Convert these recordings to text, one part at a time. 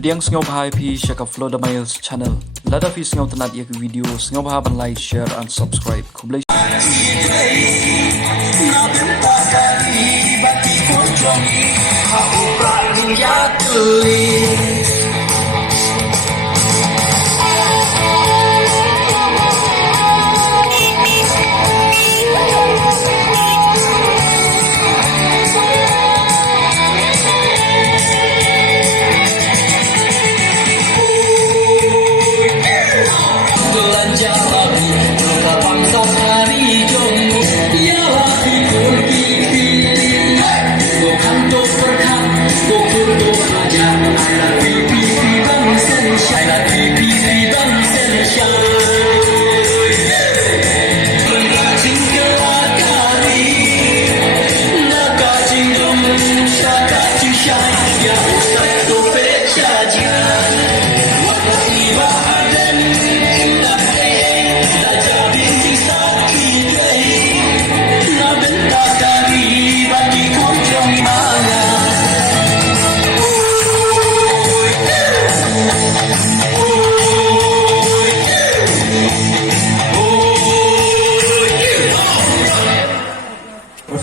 Pdiang sngewbha pi shaka FLOWDA MILES Channel. Lada fi sngewtynnad yak video sngewbha ban like, share and subscribe. Khublei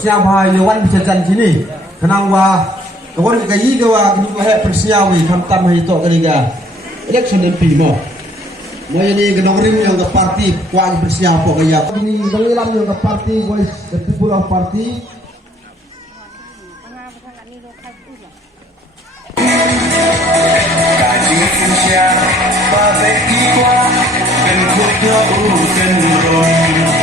sngewbha yawan berjalan sini kenang wa kawan gayi gawa kedua hak persyawi khamtam hito kaliga election MP mo ini gedong ring yang ke parti kuat bersiap pokoknya ini dalam yang ke parti voice the people of party Hãy subscribe cho kênh Ghiền Mì Gõ để không bỏ lỡ những video hấp dẫn.